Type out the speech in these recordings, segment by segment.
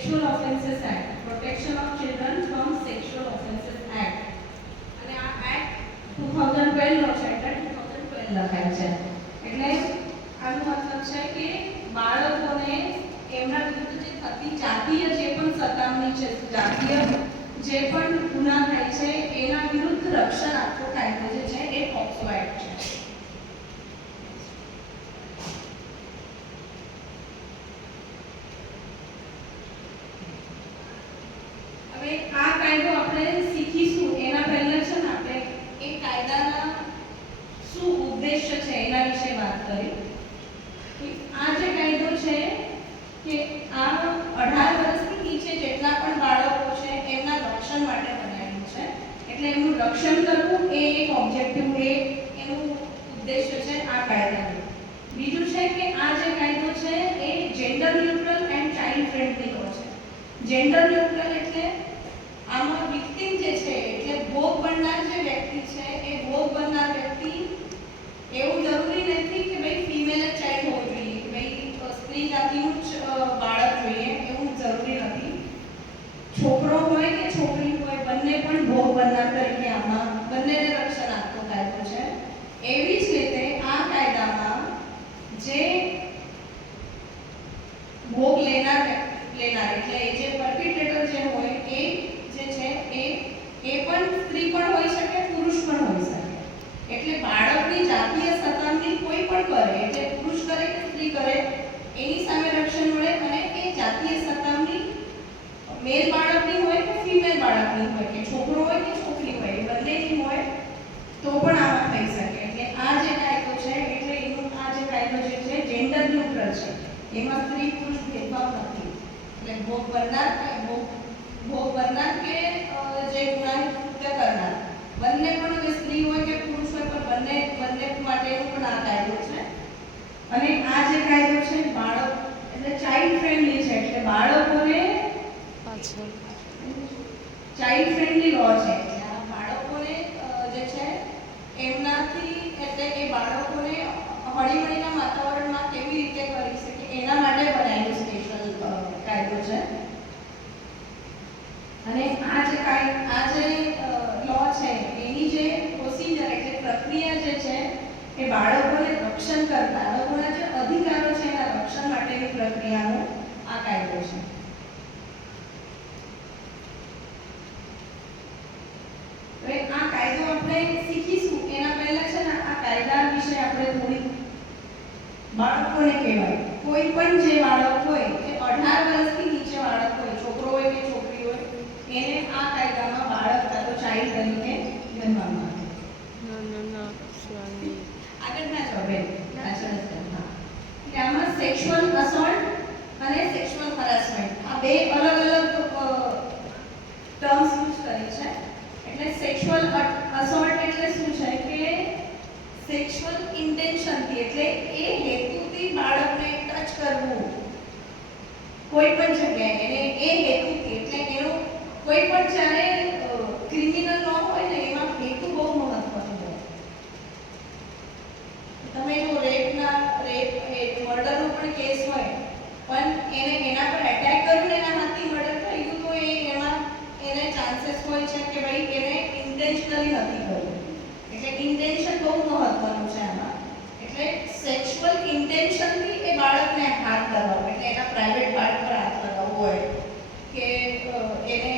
Sexual offences act, protection of children from sexual offences act, અને આ act 2012 નો છે, એટલે 2012 લખાય છે. એટલે આનો મતલબ છે કે બાળકોને એમના વિરુદ્ધ જે થતી જાતીય જે પણ સતામણી છે, જાતીય જે પણ ગુના થાય છે એના વિરુદ્ધ રક્ષણ આપતો કાયદો જે છે એ પોક્સો એક્ટ છે. હવે આ કાયદો આપણે શીખીશું એના પહેલા છે ને આપણે એ કાયદાના શું ઉદ્દેશ્ય છે એના વિશે વાત કરી. આ જે કાયદો છે કે આ 18 વર્ષથી નીચે જેટલા પણ બાળકો છે એમના રક્ષણ માટે બનાવ્યું છે. એટલે એમનું રક્ષણ કરવું એ એક ઓબ્જેક્ટિવ એનું ઉદ્દેશ્ય છે આ કાયદાનું. બીજું છે કે આ જે કાયદો છે એ gender neutral and child friendly law છે. જેન્ડર ન્યુટ્રલ એટલે આમાં વિક્ટિમ જે છે એટલે ભોગ બનનાર જે વ્યક્તિ છે એ ભોગ બનનાર વ્યક્તિ એવું જરૂરી નથી કે ભાઈ ફિમેલ જ ચાઇલ્ડ હોવું જોઈએ, કે ભાઈ સ્ત્રી જાતિનું જ બાળક જોઈએ એવું જરૂરી નથી. છોકરો હોય કે છોકરી હોય બંને પણ ભોગ બનનાર તરીકે આમાં બંનેને રક્ષણ આપતો કાયદો છે. એવી જ રીતે આ કાયદામાં જે ભોગ લેનાર એટલે એ જે પરપિટ્રેટર જે હોય એ જે છે એ પણ સ્ત્રી પણ હોઈ શકે, પુરુષ પણ હોઈ શકે. એટલે બાળકની જાતીય સતામણી કોઈ પણ કરે, એટલે પુરુષ કરે કે સ્ત્રી કરે એની સામે રક્ષણ મળે. અને એ જાતીય સતામણી મેલ બાળકની હોય કે ફિમેલ બાળકની હોય, કે છોકરો હોય કે છોકરી હોય, એ બંનેની હોય તો પણ આમાં થઈ શકે. એટલે આ જે કાયદો છે એટલે એનું આ જે કાયદો જે છે જેન્ડર ન્યુટ્રલ છે. એમાં સ્ત્રી પુરુષ ભેદભાવ નથી. એટલે ભોગ બનનાર કે જે ગુનાની કૃત્ય કરનાર બંને પણ, હવે સ્ત્રી હોય કે પુરુષ હોય પણ બંને માટેનો પણ આ કાયદો છે. અને આ જે કાયદો છે બાળક એટલે ચાઇલ્ડ ફ્રેન્ડલી છે. એટલે બાળકોને ચાઇલ્ડ ફ્રેન્ડલી લો છે. એટલે આ બાળકોને જે છે એમનાથી એટલે એ બાળકોને હળીમળીના વાતાવરણમાં કેવી રીતે કરી શકે એના માટે બનાવેલો સ્પેશિયલ કાયદો છે. અને આ જે લો છે એની જે પ્રોસિજર એટલે પ્રક્રિયા જે છે એ બાળકોને રક્ષણ કરતા બાળકોના જે અધિકારો છે એના રક્ષણ માટેની પ્રક્રિયાનો આ કાયદો છે. હવે આ કાયદો આપણે શીખીશું એના પહેલા છે ને આ કાયદા વિશે આપણે થોડી બાળકોને કહેવાય કોઈ પણ જે બાળક હોય કે 18 વર્ષથી નીચે બાળક હોય, છોકરો હોય કે છોકરી હોય, એને આ કાયદામાં બાળક કાં તો ચાઇલ્ડ તરીકે ગણવામાં આવે. આગળ ના જાઓ બેન, પાછળ જ જાઓ. એટલે આમાં સેક્સ્યુઅલ અસોલ્ટ અને સેક્સ્યુઅલ હરાસમેન્ટ આ બે અલગ ટર્મ્સ યુઝ કરી છે. એટલે સેક્સ્યુઅલ અસોલ્ટ એટલે શું છે કે સેક્સ્યુઅલ ઇન્ટેન્શનથી એટલે એ હેતુથી બાળકને ટચ કરવું કોઈ પણ જગ્યાએ, એને એ હેતુથી એટલે એનો કોઈ પણ જ્યારે ક્રિમિનલ લો હોય ને એમાં હેતુ બહુ મહત્વનો હોય. તમે જો મર્ડરનો પણ કેસ હોય પણ એના પર એટેક કર્યું એના હાથથી મર્ડર થઈ ગયું તો એને ચાન્સીસ હોય છે કે ભાઈ એને ઇન્ટેન્શનલી નથી કર્યું. એટલે ઇન્ટેન્શન બહુ મહત્વનું છે આમાં. એટલે સેક્સ્યુઅલ ઇન્ટેન્શનથી એ બાળકને હાથ લગાવવો એટલે એના પ્રાઇવેટ પાર્ટ પર હાથ લગાવવો હોય કે એને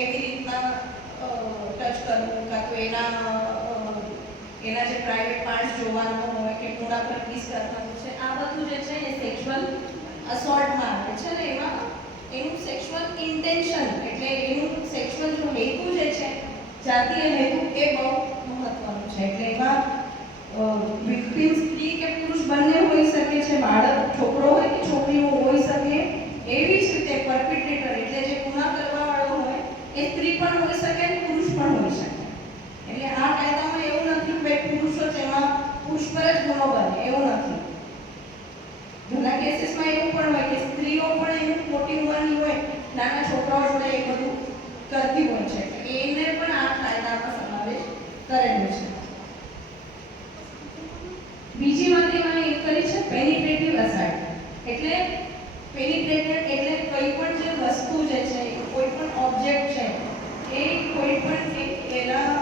એવી રીતના ટચ કરવું કાં તો એના જે પ્રાઇવેટ પાર્ટ્સ જોવાનો હોય કે કોના પર કિસ કરવાનું છે, આ બધું જે છે એ સેક્સ્યુઅલ અસોલ્ટમાં આવે છે. ને એમાં એનું સેક્સ્યુઅલ ઇન્ટેન્શન એટલે એનું સેક્સ્યુઅલ જો હેતુ જે છે જાતીય હેતુ એ બહુ મહત્વનું છે. એટલે એમાં વિક્ટિમ સ્ત્રી કે પુરુષ બંને હોઈ શકે છે, બાળક છોકરો હોય કે છોકરી હોઈ શકે. એવી જ રીતે પરપિટ્રેટર એટલે જે ગુના કરવાવાળો હોય એ સ્ત્રી પણ હોઈ શકે અને પુરુષ પણ હોઈ શકે. એટલે આ કાયદામાં એવું નથી કે પુરુષો જ એમાં પુરુષ પર જ ગુનો બને એવું નથી. ઘણા કેસીસમાં એવું પણ હોય કે સ્ત્રીઓ પણ એનું મોટી ઉંમરની હોય, નાના છોકરાઓ જોડે એ બધું કરતી હોય છે. એને પણ આ કાયદામાં સમાવેશ કરેલો છે. બીજી વાત એમાં એક કરી છે પેનિટ્રેટિવ અસોલ્ટ. એટલે પેનિટ્રેટેડ એટલે કોઈ પણ જે વસ્તુ જે છે, કોઈ પણ ઓબ્જેક્ટ છે, એ કોઈ પણ એના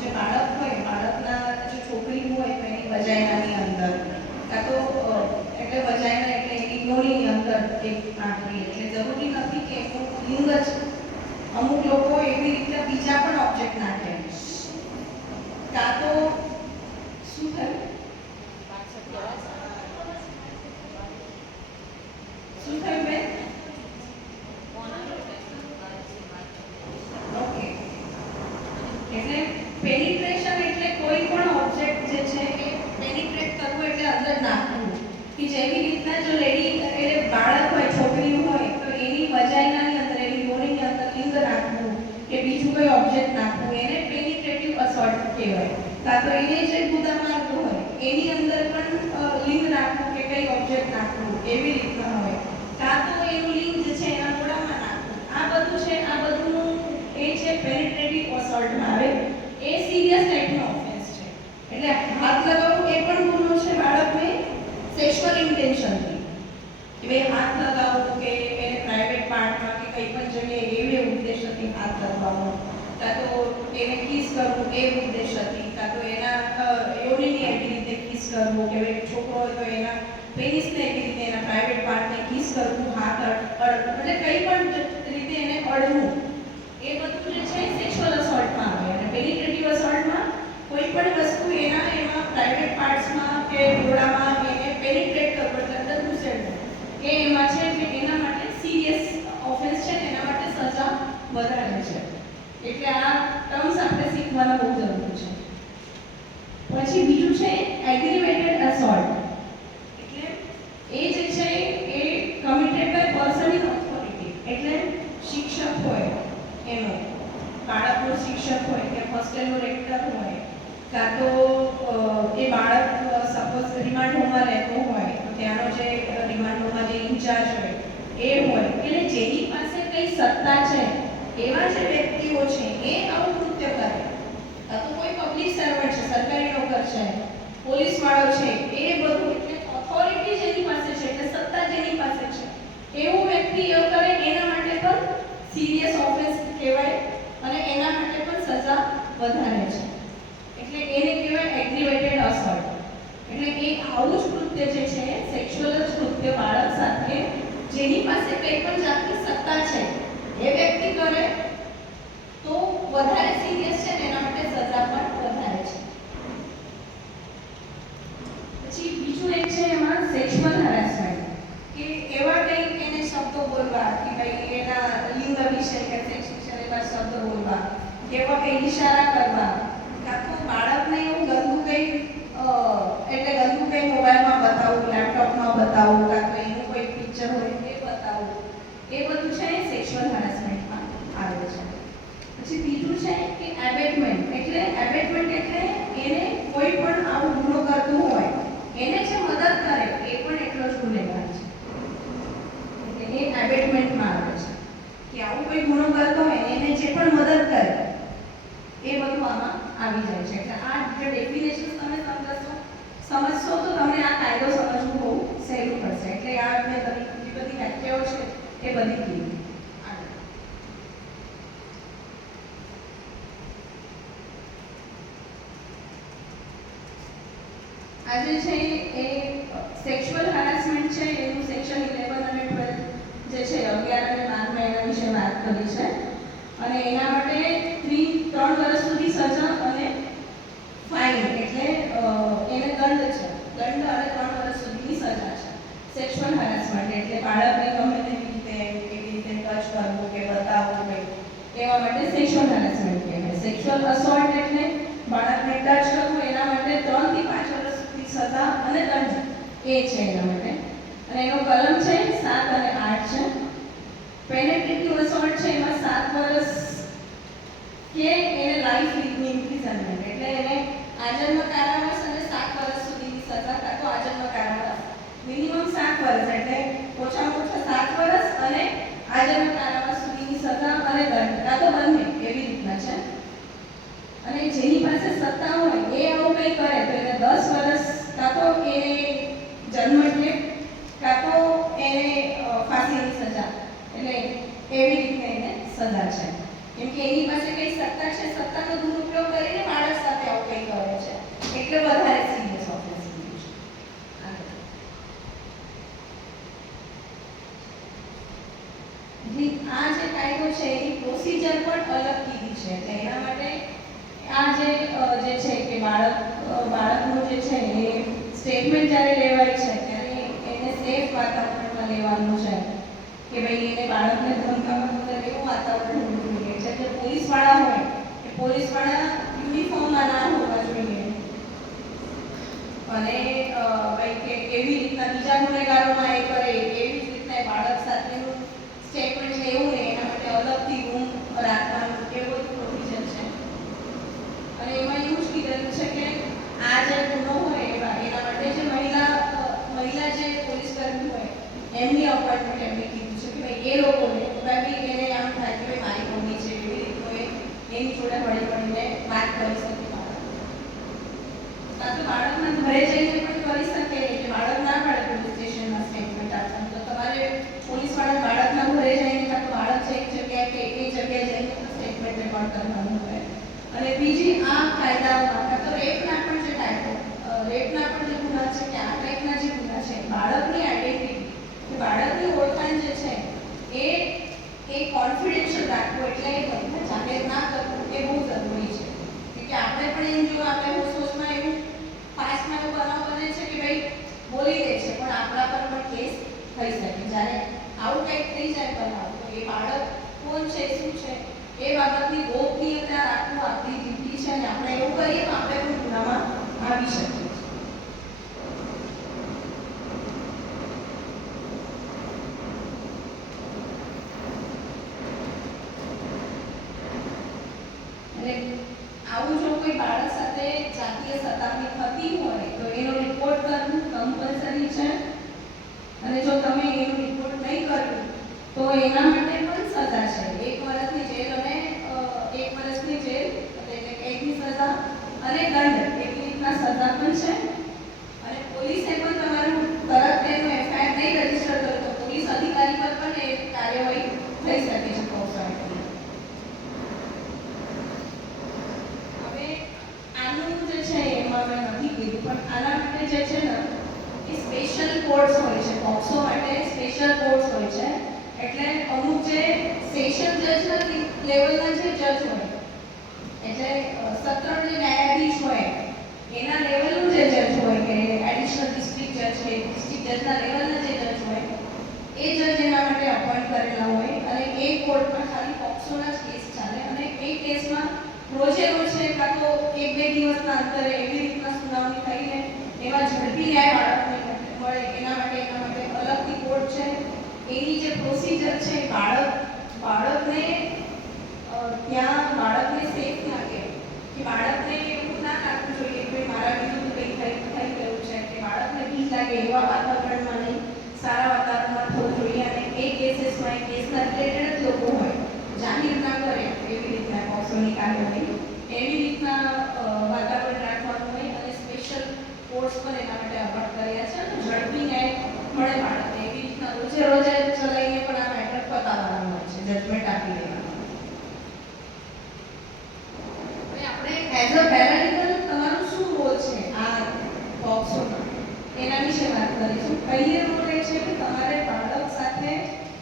જે બાળક હોય, બાળકના જે છોકરી હોય તો એની વજાયનાની અંદર, કાં તો એટલે વજાયના એટલે એની યોનિની અંદર એક નાખવી. એટલે જરૂરી નથી કે એનું લિંગ જ, અમુક લોકો એવી રીતે બીજા પણ ઓબ્જેક્ટ નાખે. કાં તો શું થયું? શું થયું બેન? ઓકે, એટલે પેનિટ્રેશન એટલે કોઈ પણ ઓબ્જેક્ટ જે છે એ પેનિટ્રેટ કરવું એટલે અંદર નાખવું. કે જેવી રીતના જો લેડી એટલે બાળક હોય, છોકરી હોય તો એની વજાયનાની અંદર, એની યોનિની અંદર લિંગ નાખવું કે બીજું કોઈ ઓબ્જેક્ટ નાખવું, એને પેનિટ્રેટિવ અસોલ્ટ કહેવાય. કાં તો એને જે ગુદા મારતું હોય એની અંદર પણ લિંગ નાખવું કે કઈ ઓબ્જેક્ટ નાખવું, એવી રીતના હોય. કાં તો એનું લિંગ જે છે એના મોઢામાં નાખવું. આ બધું છે, આ બધું એ છે પેનિટ્રેટિવ અસોલ્ટમાં આવે. એ સિરિયસ ટાઈપનો ઓફેન્સ છે. એટલે હાથ લગાવવું એ પણ ગુનો છે બાળકને સેક્સ્યુઅલ ઇન્ટેન્શનથી. કે ભાઈ હાથ લગાવવું કે એને પ્રાઇવેટ પાર્ટમાં કે કંઈ પણ જગ્યાએ એવી ઉદ્દેશથી હાથ લગાવવો, કાં તો એને કિસ કરવું એ ઉદ્દેશથી, કાં તો એના યોનિની એવી રીતે કિસ કરવું કે ભાઈ છોકરો હોય તો એના પેનિસને એવી રીતે એના પ્રાઇવેટ પાર્ટને કિસ કરવું, હાથ એટલે કંઈ પણ રીતે એને અડવું, એ બધું જે છે સેક્સ્યુઅલ અસોલ્ટમાં આવે. અને પેનિટ્રેટિવ અસોલ્ટમાં કોઈ પણ વસ્તુ એમાં પ્રાઇવેટ પાર્ટ્સમાં કે ગોળામાં એને પેનિટ્રેટ કરવું એટલે અંદર ઘૂસેડવું, એ એમાં છે કે એના માટે સિરિયસ ઓફેન્સ છે, એના માટે સજા વધારે છે. એટલે આ ટર્મ્સ આપણે શીખવાના બહુ જરૂરી છે. પછી બીજું છે એગ્રીવેટેડ અસોલ્ટ. એટલે એ જે છે એ committed by person in authority. એટલે શિક્ષક હોય, એનો બાળકનો શિક્ષક હોય કે હોસ્ટેલનો રેક્ટર હોય, કાં તો એ બાળક સપોઝ રિમાન્ડ હોમમાં રહેતો હોય તો ત્યાંનો જે રિમાન્ડ હોમમાં જે ઇન્ચાર્જ હોય એ હોય. એટલે જેની પાસે કઈ સત્તા છે એવા જે વ્યક્તિઓ છે એ આવું કૃત્ય કરે. કાં તો કોઈ પબ્લિક સર્વન્ટ છે, સરકારી નોકર છે, પોલીસ વાળો છે, એ બધું એટલે ઓથોરિટી જેની પાસે છે, એટલે સત્તા જેની પાસે છે, એવું વ્યક્તિ એવું કરે એના માટે પણ સિરિયસ ઓફેન્સ કહેવાય અને એના માટે પણ સજા વધારે છે. એટલે એને કહેવાય એગ્રીવેટેડ અસોલ્ટ. એટલે એ આવું જ કૃત્ય જે છે સેક્સ્યુઅલ જ કૃત્ય બાળક સાથે જેની પાસે કંઈ પણ જાતની સત્તા છે એ વ્યક્તિ કરે તો વધારે સિરિયસ છે ને એના માટે સજા પણ વધારે છે. પછી બીજું એક છે એમાં સેક્સ્યુઅલ હરાસમેન્ટ. કે એવા કંઈ એને શબ્દો બોલવા કે ભાઈ એના લિંગ વિશે કે સેક્સ વિશે એવા શબ્દો બોલવા, એવા કંઈ ઇશારા કરવા, કાં તો બાળકને એવું ગંદુ કંઈ એટલે ગંદુ કંઈ મોબાઈલમાં બતાવવું, લેપટોપમાં બતાવવું, કાં તો એનું કોઈ પિક્ચર હોય એ બતાવવું, એ બધું છે એ સેક્સ્યુઅલ હરાસમેન્ટમાં આવે છે. પછી બીજું છે કે એબેટમેન્ટ. એટલે એબેટમેન્ટ એટલે એને કોઈ પણ આવું ગુનો કરતું હોય એને જે મદદ કરે એ પણ એટલો જ ગુનેગાર છે. એટલે એ એબેટમેન્ટમાં આવે છે કે આવું કોઈ ગુનો કરતો હોય એને જે પણ મદદ કરે એ બધું આમાં આવી જાય છે. એટલે આ જે ડેફિનેશન તમે સમજશો તો તમને આ કાયદો સમજવું બહુ સહેલું પડશે. એટલે આ મેં બધી વ્યાખ્યાઓ છે એ બધી કીધી. આજે છે એ સેક્સ્યુઅલ હરાસમેન્ટ છે એનું સેક્શન 11 અને 12 જે છે 11 અને 12 એના વિશે વાત કરી છે. અને એના માટે 3 વર્ષ સુધી સજા અને ફાઇન એટલે એને દંડ છે. દંડ અને 3 વર્ષ સુધીની સજા છે. સેક્સ્યુઅલ હરાસમેન્ટ એટલે બાળકને ગમે તેવી રીતે એવી રીતે ટચ કરવું કે બતાવવું કંઈ એવા માટે સેક્સ્યુઅલ હરાસમેન્ટ કહેવાય. સેક્સ્યુઅલ અસોલ્ટ એટલે બાળકને ટચ કરવું, એના માટે 3 થી 5 વર્ષ સજા અને દંડ એ છે એના માટે. અને એનો કલમ છે 7 અને 8 છે. પેનેટ્રેટિવ અસોલ્ટ છે એમાં 7 વર્ષ કે એને લાઈફ ઇમ્પ્રિઝનમેન્ટ એટલે એને આજીવન કારાવાસ અને 7 વર્ષ સુધીની સજા, કાં તો આજીવન કારાવાસ મિનિમમ 7 વર્ષ એટલે ઓછામાં ઓછા 7 વર્ષ અને આજીવન કારાવાસ સુધીની સજા અને દંડ, કાં તો બંને એવી રીતના છે. અને જેની પાસે સત્તા હોય એ આવું કંઈ કરે તો એને 10 વર્ષ કાં તો એને જન્મઠેપ કાં તો એને ફાંસીની સજા એટલે એવી રીતે એને સજા છે, કેમ કે એની પાસે કઈ સત્તા છે, સત્તાનો દુરુપયોગ કરીને બાળક સાથે આવું કંઈ કરે છે, એટલે વધારે સિરિયસ ઓફેન્સ થયું છે. આ જે કાયદો છે એની પ્રોસિજર પણ અલગ કીધી છે, એટલે એના માટે આ જે છે કે બાળકનું જે છે એ સ્ટેટમેન્ટ જ્યારે લેવાય છે ત્યારે એને સેફ વાતાવરણમાં લેવાનું છે, કે ભાઈ એને બાળકને ધમકાવવા વગર એવું વાતાવરણ હોવું જોઈએ. એટલે જે પોલીસવાળા હોય એ પોલીસવાળા યુનિફોર્મમાં ના હોવા જોઈએ, અને ભાઈ કે કેવી રીતના બીજા ગુનેગારોમાં એ કરે એવી જ રીતના બાળક સાથેનું સ્ટેટમેન્ટ લેવું ને એના માટે અલગથી રૂમ રાખવાનું એવું બધું પ્રોવિઝન છે. અને એમાં એવું જ કીધેલું છે કે આ જે ગુનો હોય એના માટે જે મહિલા જે પોલીસ કર્મી હોય એમની અપોઇન્ટમેન્ટ એમને કીધું છે કે ભાઈ એ લોકોને બી એને આમ થાય કે ભાઈ મારી મમ્મી છે એવી રીતનું એની જોડે મળીને વાત કરી શકે. કાં તો બાળકના ઘરે જઈને પણ કરી શકે, એટલે બાળક ના પાડે પોલીસ સ્ટેશનમાં સ્ટેટમેન્ટ આપવાનું, તો તમારે પોલીસવાળા બાળકના ઘરે જઈને કાં તો બાળક છે એક જગ્યાએ કે એ જગ્યાએ જઈને સ્ટેટમેન્ટ રેકોર્ડ કરવાનું હોય. અને બીજી આ કાયદાઓમાં કાં તો રેપના પણ જે ગુના છે કે આ ટાઈપના જે ગુના છે, બાળકની આઈડેન્ટિટી, બાળકની ઓળખાણ જે છે એ કોન્ફિડેન્શિયલ રાખવું, એટલે એ બધા જાહેર ના કરવું એ બહુ જરૂરી છે. કે આપણે પણ એમ જો આપણે હોશમાં એવું પાસમાં એવું બનાવ બને છે કે ભાઈ બોલી દે છે પણ આપણા પર પણ કેસ થઈ શકે. જ્યારે આવું કંઈક થઈ જાય બનાવ તો એ બાળક કોણ છે, શું છે, એ બાબતની ગોપનીયતા રાખવું આપણી ડ્યુટી છે, અને આપણે એવું કરીએ તો આપણે પણ ગુનામાં આવી શકીએ છીએ. અને આવું જો કોઈ બાળક સાથે જાતીય સતામણી થતી હોય તો એનો રિપોર્ટ કરવું કમ્પલસરી છે, અને જો તમે એનો રિપોર્ટ નહીં કર્યું તો એના માટે પણ સજા છે, 1 વર્ષની જેલ અને 1 વર્ષની જેલ એટલે કેદની સજા અને દંડ એવી રીતના સજા પણ છે. અને પોલીસે પણ તમારું તરત એનું એફઆઈઆર નહીં રજીસ્ટર કરો તો પોલીસ અધિકારી પર પણ એ કાર્યવાહી થઈ શકે છે. પણ આના માટે જે છે ને એ સ્પેશિયલ કોર્ટ્સ હોય છે, પોક્સો માટે સ્પેશિયલ કોર્ટ્સ હોય છે. એટલે અમુક જે સેશન જજના લેવલના જે જજ હોય, એટલે સત્ર જે ન્યાયાધીશ હોય એના લેવલનું જે જજ હોય કે એડિશનલ ડિસ્ટ્રિક્ટ જજ છે, ડિસ્ટ્રિક્ટ જજના લેવલના જે જજ હોય એ જજ એના માટે અપોઇન્ટ કરેલા હોય, અને એ કોર્ટમાં ખાલી પોક્સોના જ કેસ ચાલે, અને એ કેસમાં રોજે કાં તો 1-2 દિવસના અંતરે એવી રીતના સુનાવણી થઈને એમાં ઝડપી ન્યાય બાળકને મળે એના માટે અલગથી કોર્ટ છે. એની જે પ્રોસિજર છે બાળકને ત્યાં બાળકને સેફ લાગે, કે બાળકને એવું ના લાગવું જોઈએ કે મારા વિરુદ્ધ કંઈ થઈ ગયું છે, કે બાળકને બીક લાગે એવા વાતાવરણમાં નહીં, સારા વાતાવરણમાં થવું જોઈએ. અને એ કેસીસમાં એ કેસના રિલેટેડ જ લોકો હોય, જાહેર ના કરે એવી રીતના પોક્સોની કાર્યવાહી એવી રીતના વાતાવરણ રાખવાનું હોય. અને સ્પેશિયલ કોર્ટ્સ પણ એના માટે અપોઇન્ટ કર્યા છે, અને ઝડપી ન્યાય મળે બાળકને એવી રીતના રોજે ચલાવીને પણ આ મેટર પતાવવાનું હોય છે, જજમેન્ટ આપી દેવાનું. હવે આપણે એઝ અ પેરેન્ટલ તમારું શું રોલ છે આ પોક્સોમાં એના વિશે વાત કરીશું. પહેલી રોલ એ છે કે તમારે બાળક સાથે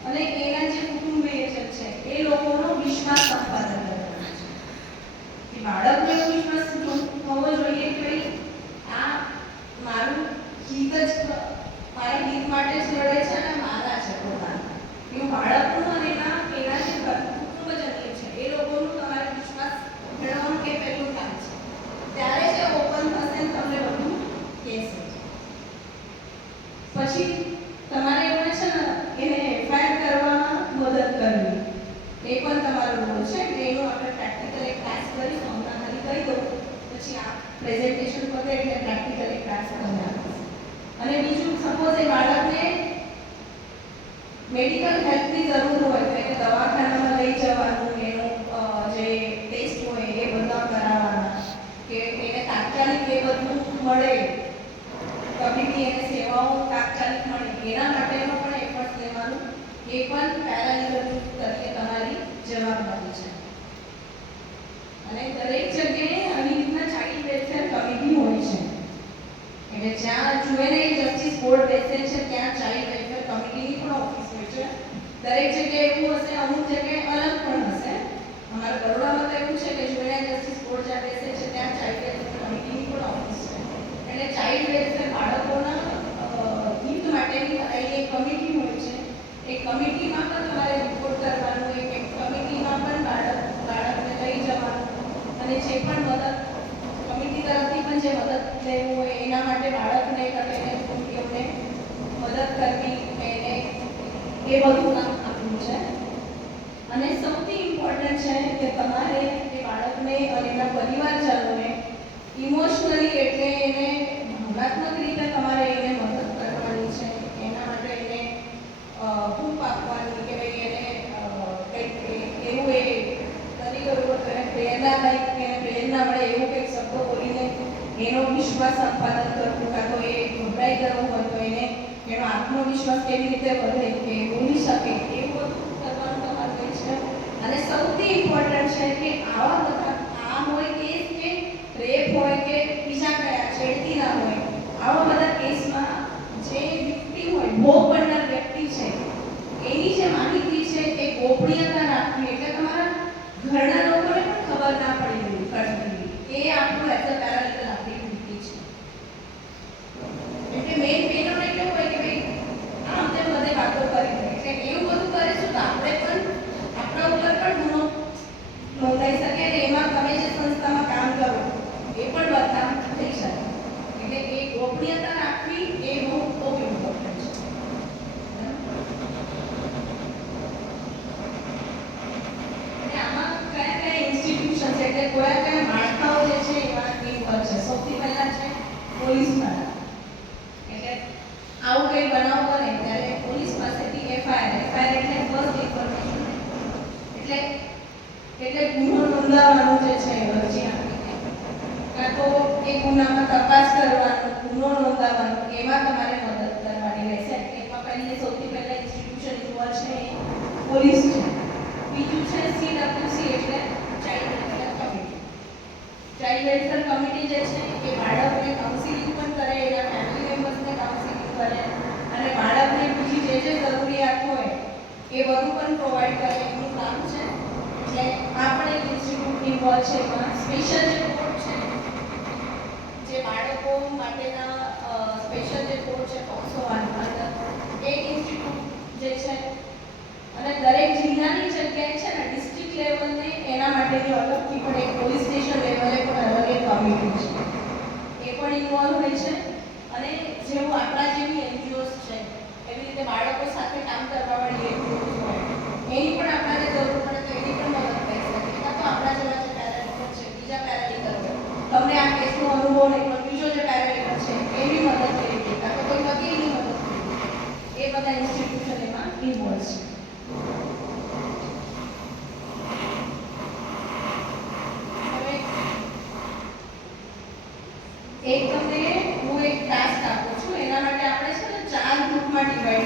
અને એના જે કુટુંબીય છે એ લોકોનો વિશ્વાસ સંપાદન કરવાનો છે, કે બાળકને એવો વિશ્વાસ હોવો જોઈએ કે ભાઈ આ મારું હિત જ મારા હિત માટે જ લડે છે અને મારા છે પોતાના, એવું બાળકનું અને એના જે કુટુંબજન્ય છે એ લોકોનું તમારે વિશ્વાસ મેળવવાનું કે પહેલું કામ છે. ત્યારે જે ઓપન થશે તમને બધું કહેશે. પછી તમારે એમને છે ને એને એફઆઈઆર કરવામાં મદદ કરવી એ પણ તમારો રોલ છે. એનું આપણે પ્રેક્ટિકલ એક ક્લાસ કરીશું, હમણાં ખાલી કહી દઉં, પછી આ પ્રેઝન્ટેશન પતે એટલે પ્રેક્ટિકલ એક ક્લાસ તમને આપીશું. અને બીજું, સપોઝ એ બાળકને મેડિકલ હેલ્પની જરૂર હોય તો એને દવાખાનામાં લઈ જવાનું, એનું જે ટેસ્ટ હોય એ બધા કરાવવાના, કે એને તાત્કાલિક એ બધું મળે, તબીબી એને સેવાઓ તાત્કાલિક મળે, એના માટેનો પણ એફર્ટ લેવાનું એ પણ પેરાલીગલ તરીકે તમારી જવાબદારી છે. અને દરેક જગ્યાએ આવી રીતના ચાઇલ્ડ વેલફેર કમિટી હોય છે, એટલે જ્યાં જુવેનાઇલ જસ્ટિસ બોર્ડ બેસે છે ત્યાં ચાઇલ્ડ વેલફેર કમિટીની પણ ઓફિસ હોય છે. દરેક જગ્યાએ એવું હશે, અમુક જગ્યાએ અલગ પણ હશે. અમારા બરોડામાં તો એવું છે કે જુવેનાઇલ જસ્ટિસ બોર્ડ જ્યાં બેસે છે ત્યાં ચાઇલ્ડ વેલફેર કમિટીની પણ ઓફિસ છે. એટલે ચાઇલ્ડ વેલફેર બાળકોના હિત માટેની બનાવેલી એક કમિટી હોય છે. એ કમિટીમાં પણ તમારે રિપોર્ટ કરવાનું, એક કમિટીમાં પણ બાળકને લઈ જવાનું, અને જે પણ મદદ કમિટી તરફથી પણ જે મદદ લેવું હોય એના માટે બાળકને એને કુટુંબીઓને મદદ કરવી, એને એ બધું કામ આપવું છે. અને સૌથી ઇમ્પોર્ટન્ટ છે કે તમારે એ બાળકને અને એના પરિવારજનોને ઇમોશનલી એટલે એને ભાવનાત્મક રીતે તમારે એને મદદ કરવાની છે. એના માટે એને હૂંફ આપવાની કે ભાઈ એને કંઈક એવું એ કરી ગયું તો એને પ્રેરણા લાયક કે એને પ્રેરણા મળે એવું કંઈક શબ્દો બોલીને એનો વિશ્વાસ સંપાદન કરવું, કાં તો એ ગભરાઈ ગયો હોય તો એને એનો આત્મવિશ્વાસ કેવી રીતે વધે કે બોલી શકે એવું બધું કરવાનું તમારું હોય છે. અને સૌથી ઇમ્પોર્ટન્ટ છે કે આવા બધા આ હોય કેસ કે રેપ હોય કે બીજા કયા છેડતીના હોય, આવા બધા કેસમાં જે વ્યક્તિ હોય, ભોગ બનનાર વ્યક્તિ છે, એની જે માહિતી છે એ ગોપનીયતા રાખવી, એટલે તમારા ઘરના લોકોને પણ ખબર ના પડી પડવી. એ આપણું એઝ અ પેરાલીગલ આપણી ડ્યુટી છે. એટલે મેઇન બેનોને કેવું હોય કે ભાઈ આમ તેમ બધે વાતો કરી દે, એટલે એવું બધું કરીશું તો આપણે પણ આપણા ઉપર પણ ગુનો નોંધાઈ શકે અને એમાં તમે જે સંસ્થામાં કામ કરો એ પણ બદનામ થઈ શકે. એટલે એ ગોપનીયતા રાખવી એ બહુ ઇમ્પોર્ટન્ટ છે. અને આમાં કયા કયા ઇન્સ્ટિટ્યુશન છે, એટલે કયા કયા માળખાઓ જે છે એમાં ઇન્વોલ્વ છે. સૌથી પહેલા છે પોલીસ દ્વારા. એટલે આવું કંઈ બનાવ બને ત્યારે પોલીસ પાસેથી એફઆઈઆર એટલે ફર્સ્ટ ઇન્ફોર્મેશન, એટલે ગુનો નોંધાવવાનો જે છે અરજી આપીને, કાં તો એ ગુનામાં તપાસ કરવાનો, ગુનો નોંધાવવાનો, એમાં તમારે મદદ કરવાની રહેશે. એમાં સૌથી પહેલા ઇન્સ્ટિટ્યુશન ઇન્વોલ્વ છે એ પોલીસ છે. બીજું છે CWC એટલે child welfare committee. Child welfare committee જે છે એ બાળકને કાઉન્સિલિંગ પણ કરે, એના ફેમિલી મેમ્બર્સને કાઉન્સિલિંગ કરે, અને બાળકને બીજી જે જરૂરિયાત હોય એ બધું પણ પ્રોવાઈડ કરે એનું કામ છે. એટલે આ પણ એક ઇન્સ્ટિટ્યૂટ ઇન્વોલ્વ છે. એમાં સ્પેશિયલ જે કોર્ટ છે, જે બાળકો માટેના સ્પેશિયલ જે કોર્ટ છે પોક્સો અંદર એક ઇન્સ્ટિટ્યૂટ જે છે. અને દરેક જિલ્લાની જગ્યાએ છે ને ડિસ્ટ્રિક્ટ લેવલને એના માટેની અલગથી પણ એક પોલીસ સ્ટેશન લેવલે પણ અલગ એક કમિટી છે, એ પણ ઇન્વોલ્વ હોય છે. અને જેવું આપણા જેવી એનજીઓસ છે એવી રીતે બાળકો સાથે કામ કરવાવાળી એનજીઓસ હોય, એની પણ આપણને જરૂર પડે તો એની પણ મદદ કરી શકે. કાં તો આપણા જેવા જે પેરાલીગલ છે, બીજા પેરાલીગલ હોય, તમને આ કેસનો અનુભવ નહીં પણ બીજો જે પેરાલીગલ છે એની મદદ કરી દે, કાં તો કોઈ વકીલની મદદ કરી દે, એ બધા ઇન્સ્ટિટ્યુશન એમાં ઇન્વોલ્વ છે. એક તમને હું એક ટાસ્ક આપું છું, એના માટે આપણે છે ને 4 ગ્રુપમાં ડિવાઈડ